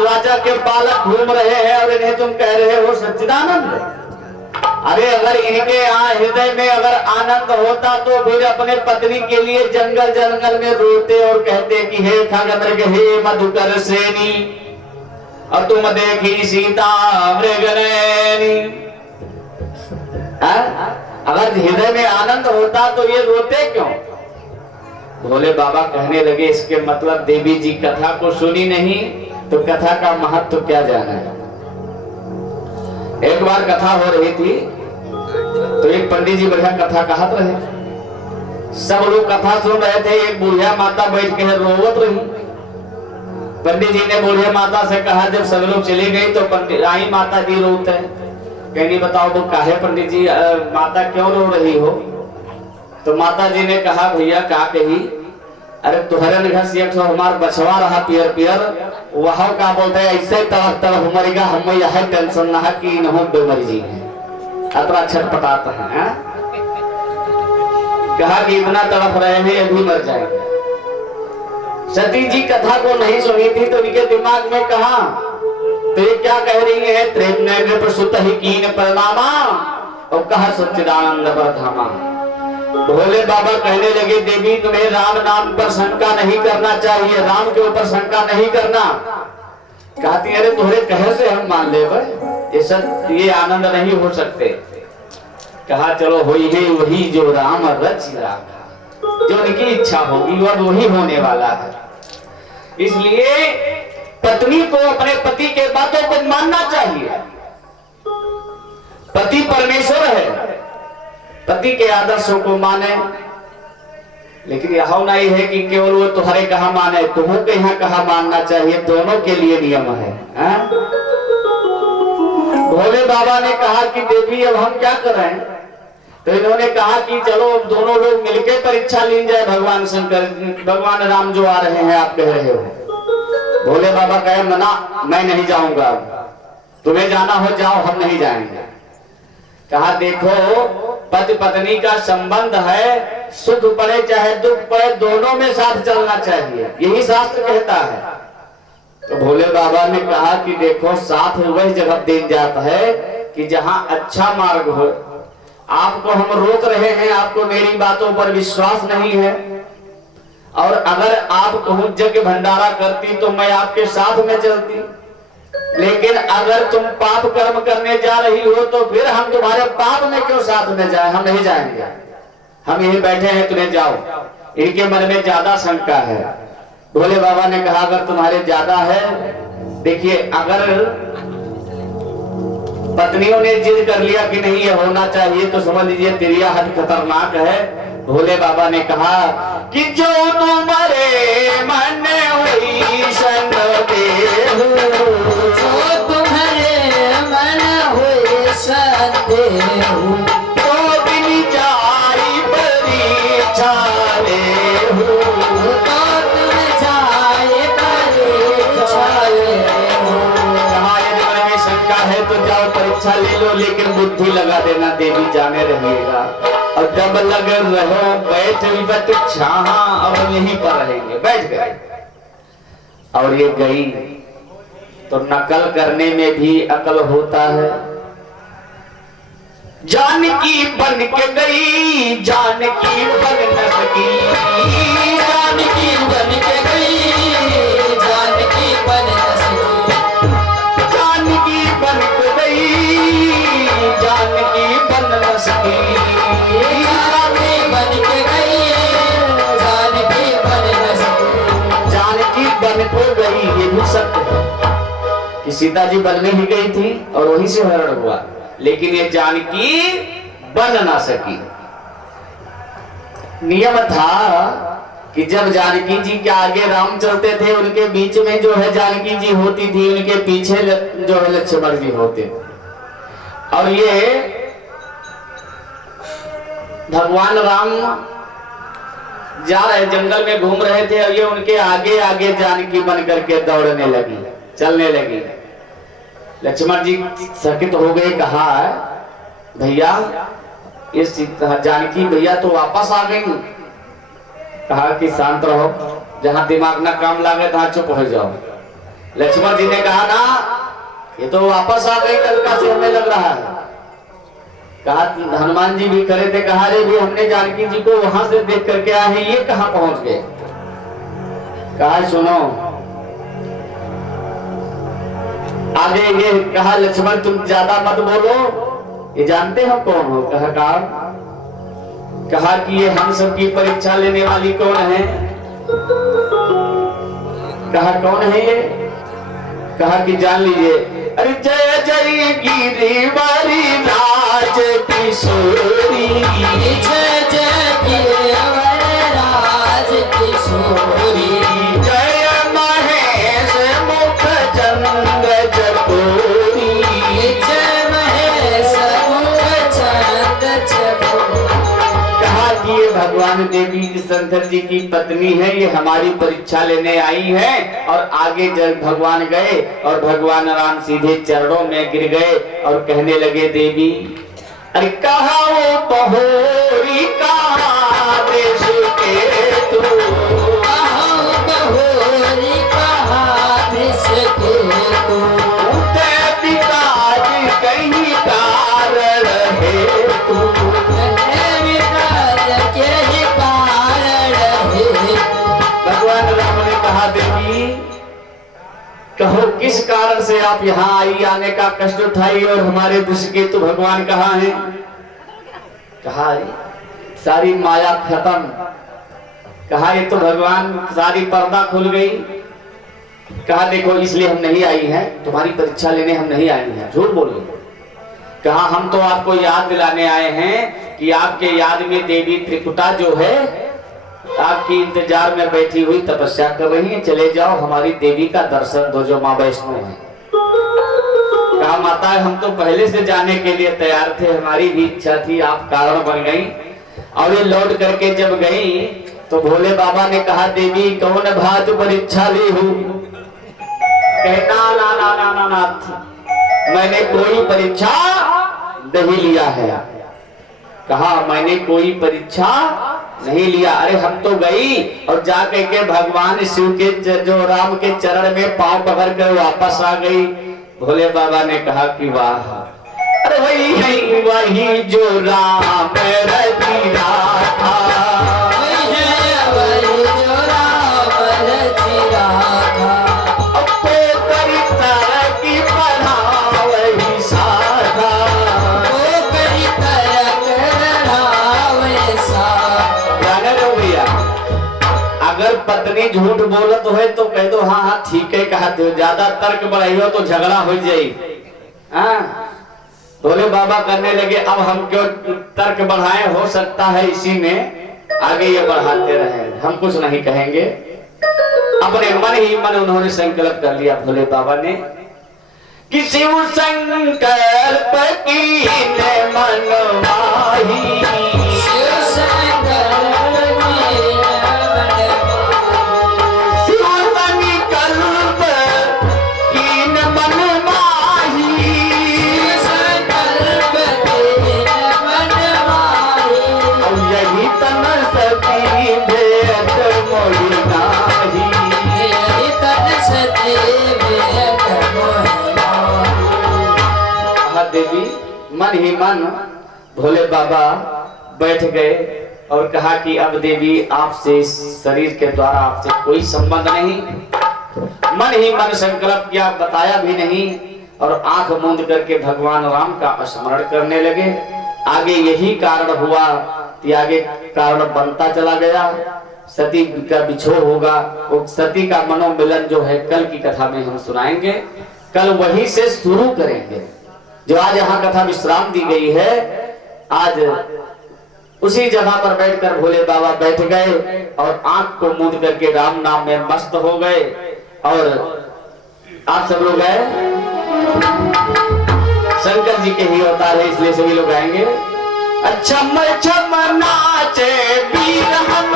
राजा के बालक घूम रहे हैं और इन्हें तुम कह रहे हो सच्चिदानंद। अरे अगर इनके यहाँ हृदय में अगर आनंद होता तो फिर अपने पत्नी के लिए जंगल जंगल में रोते और कहते कि हे खगमृग हे मधुकर सेनी और तुम देखी सीता मृगनयनी। अगर हृदय में आनंद होता तो ये रोते क्यों? भोले बाबा कहने लगे इसके मतलब देवी जी कथा को सुनी नहीं तो कथा का महत्व क्या जाना है। एक बार कथा हो रही थी तो एक पंडित जी बढ़िया कथा कहत रहे, सब लोग कथा सुन रहे थे। एक बुढ़िया माता बैठ के रोवत रही। पंडित जी ने बुढ़िया माता से कहा, जब सब लोग चले गए तो पंडित आई माता जी रोते हैं। कहनी बताओ वो काहे पंडित जी माता क्यों रो रही हो? तो माता जी ने कहा भैया का कही, अरे तुहरे घर से एक हमार बछवा रहा पियर पियर, वहां का बोलते है ऐसे तरफ तरफ मरेगा, हम यह टेंशन ना कि न हो बेमरी जी अतरा छटपटाता है। कहा कि इतना तड़प रहे हैं अभी मर जाएंगे। सती जी कथा को नहीं सुनी थी तो इनके दिमाग में कहा तो ये क्या कह रही है, त्रेन प्रसुत ही कीन परनामा और कहा सच्चिदानंद परधामा। भोले बाबा कहने लगे देवी तुम्हें राम नाम पर शंका नहीं करना चाहिए, राम के ऊपर शंका नहीं करना। कहती अरे तुम्हारे कहे से हम मान ले ये सब ये आनंद नहीं हो सकते। कहा चलो होई है वही जो राम रच राखा, जो उनकी इच्छा होगी वह वही होने वाला है। इसलिए पत्नी को अपने पति के बातों को मानना चाहिए। पति परमेश्वर है, पति के आदर्शों को माने। लेकिन यह नहीं है कि केवल वो तुम्हारे कहा माने, तुम्हें के यहाँ कहा मानना चाहिए, दोनों के लिए नियम है। भोले बाबा ने कहा कि देवी अब हम क्या करें? तो इन्होंने कहा कि चलो अब दोनों लोग मिलकर परीक्षा ली जाए। भगवान शंकर भगवान राम जो आ रहे हैं आप कह रहे हो। भोले बाबा कहे मना, मैं नहीं जाऊंगा, तुम्हें जाना हो जाओ, हम नहीं जाएंगे। कहा देखो पति पत्नी का संबंध है, सुख पड़े चाहे दुख पड़े दोनों में साथ चलना चाहिए, यही शास्त्र कहता है। तो भोले बाबा ने कहा कि देखो साथ वही जगह दे जाता है कि जहां अच्छा मार्ग हो। आपको हम रोक रहे हैं, आपको मेरी बातों पर विश्वास नहीं है, और अगर आप कहूं जग भंडारा करती तो मैं आपके साथ में चलती। लेकिन अगर तुम पाप कर्म करने जा रही हो तो फिर हम तुम्हारे पाप में क्यों साथ में जाए? हम नहीं जाएंगे, हम यही बैठे हैं, तुम्हें जाओ। इनके मन में ज्यादा शंका है। भोले बाबा ने कहा अगर तुम्हारे ज्यादा है, देखिए अगर पत्नियों ने जिद कर लिया कि नहीं ये होना चाहिए तो समझ लीजिए तिरिया हद खतरनाक है। भोले बाबा ने कहा कि जो तुम्हारे मन हुई सन देहु, जो तुम्हारे मन हुई सन देहु, तो बिन जाई परीक्षा लेहु, तो तुम जाए परीक्षा लेहु। हमारे मन में शंका है तो जाओ परीक्षा ले लो, लेकिन बुद्धि लगा देना, देवी जाने रहिएगा। और जब लग रहो बैठ विपत छाहा, अब यहीं पर रहेंगे। बैठ गए और ये गई। तो नकल करने में भी अकल होता है। जानकी बन के गई, जानकी बन न सकी, जानकी बन के गई, जानकी बन न सकी, जानकी बन के गई, जानकी बन न सकी, जानकी बन के गई, जानकी बन न सकी। जानकी बन को गई, ये भी सत्य है कि सीता जी बन में ही गई थी और वहीं से हरण हुआ, लेकिन ये जानकी बन ना सकी। नियम था कि जब जानकी जी के आगे राम चलते थे, उनके बीच में जो है जानकी जी होती थी, उनके पीछे जो है लक्ष्मण जी होते थे। और ये भगवान राम जा रहे जंगल में घूम रहे थे और ये उनके आगे आगे जानकी बन करके दौड़ने लगी, चलने लगी। लक्ष्मण जी सकित हो गए, कहा भैया इस जानकी भैया तो वापस आ गई। कहा कि शांत रहो, जहां दिमाग ना काम लागे तहां चुप हो जाओ। लक्ष्मण जी ने कहा ना ये तो वापस आ गई लंका से, हमें लग रहा है। कहा हनुमान जी भी करे थे, कहा रे भी हमने जानकी जी को वहां से देख करके आए हैं, ये कहां पहुंच गए। कहा सुनो आगे ये, कहा लक्ष्मण तुम ज्यादा मत बोलो, ये जानते हो कौन हो। कहा कि ये हम सबकी परीक्षा लेने वाली कौन है। कहा कौन है ये। कहा कि जान लीजिए। अरे जय जय गिरिवारी राज किशोरी, जय जय गिरिवर राज किशोरी, जय महेश मुख चंद्र चकोरी, जय महेश मुख चंद्र चकोरी। कहा कि ये भगवान देवी शंकर जी की पत्नी है, ये हमारी परीक्षा लेने आई है। और आगे जब भगवान गए और भगवान राम सीधे चरणों में गिर गए और कहने लगे देवी अरे कहा वो बहोरी कहा देश के तू, कहाँ बहोरी कहाँ देश के तू, उते पिताजी कहीं कार रहे तू। भगवान राम ने कहा देवी कहो किस कारण से आप यहाँ आई, आने का कष्ट उठाई और हमारे दुष्केतु भगवान कहाँ हैं। कहा सारी माया खत्म। कहा ये तो भगवान सारी पर्दा खुल गई। कहा देखो इसलिए हम नहीं आई हैं, तुम्हारी परीक्षा लेने हम नहीं आए हैं, झूठ बोलो। कहा हम तो आपको याद दिलाने आए हैं कि आपके याद में देवी त्रिकुटा जो है आपकी इंतजार में बैठी हुई तपस्या कर रही है, चले जाओ हमारी देवी का दर्शन दो जो माँ वैष्णो है। कहा माता हम तो पहले से जाने के लिए तैयार थे, हमारी भी इच्छा थी, आप कारण बन गई। और ये लौट करके जब गई तो भोले बाबा ने कहा देवी कौन भात परीक्षा ली हूँ। कहना ना ना ना ना नाथ मैंने कोई परीक्षा नहीं लिया है। कहा मैंने कोई परीक्षा नहीं लिया। अरे हम तो गई और जाके के भगवान शिव के जो राम के चरण में पांव पकड़ कर वापस आ गई। भोले बाबा ने कहा कि वाह अरे वही वही जो राम रची राखा, अगर पत्नी झूठ बोलत है तो कह दो हाँ हाँ ठीक है कहते हो, ज्यादा तर्क बढ़ाई हो तो झगड़ा हो जाए। हाँ भोले बाबा करने लगे अब हम क्यों तर्क बढ़ाएं, हो सकता है इसी में आगे ये बढ़ाते रहे, हम कुछ नहीं कहेंगे। अपने मन ही मन उन्होंने संकल्प कर लिया भोले बाबा ने कि शिव संकल्प की मन माही, देवी मन ही मन भोले बाबा बैठ गए और कहा कि अब देवी आपसे शरीर के द्वारा आपसे कोई संबंध नहीं। मन ही मन संकल्प किया, बताया भी नहीं और आंख मूंद करके भगवान राम का स्मरण करने लगे। आगे यही कारण हुआ कि आगे कारण बनता चला गया, सती का बिछोह होगा। वो सती का मनोमिलन जो है कल की कथा में हम सुनाएंगे, कल वही से शुरू करेंगे। जो आज यहाँ कथा विश्राम दी गई है, आज उसी जगह पर बैठकर भोले बाबा बैठ गए और आंख को मूंद करके राम नाम में मस्त हो गए। और आप सब लोग गए, शंकर जी के ही अवतार है इसलिए सभी लोग आएंगे। अच्छा नाचे वीर हम